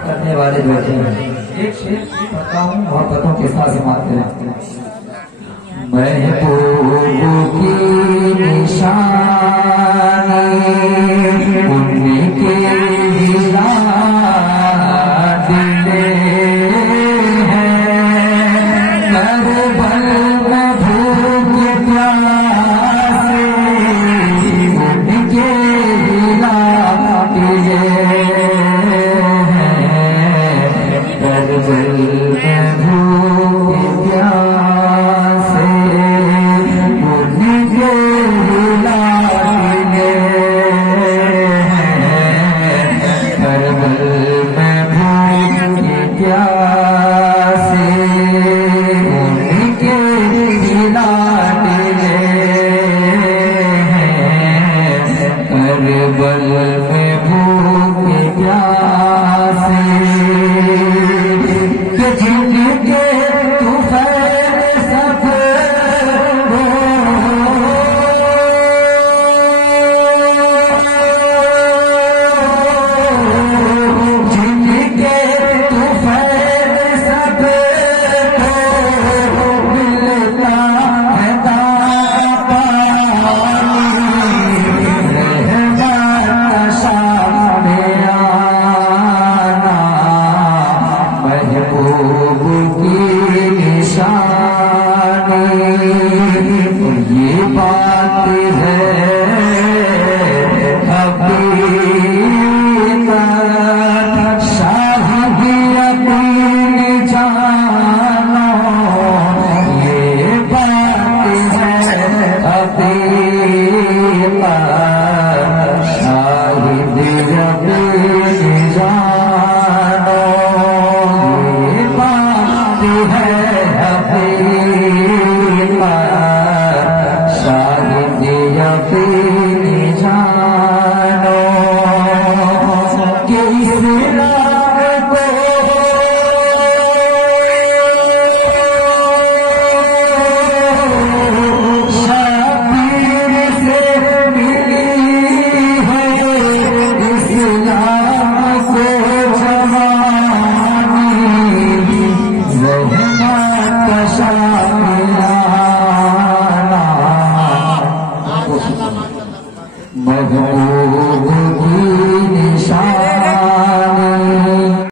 करने वाले बैठे हैं। एक शेर पढ़ता हूँ, मोहब्बतों के साथ समाते हैं। महबूब की निशानी उनके हीरा दिले हैं, करबल में भूख प्यासे उनके हीरा दिले हैं, करबल में भूख प्यासे उनके हीरा दिले हैं, करबल में भूख प्यासे उनके हीरा दिले हैं, करबल में भूख प्यासे जिनके तूफान सब जिनके तूफान सब मिलता है दाना पानी, रहमत सामने आना महबूब की निशानी। ये बात है हकीकत, शाही अपनी जानो, ये बात है हकीकत, शाही अपनी जानो, ये बात है हकीकत, शाही अपनी जानो कि इस राह को शबीर से मिली है, इस्लाम को जवानी, रहमत शामिलाना महबूब की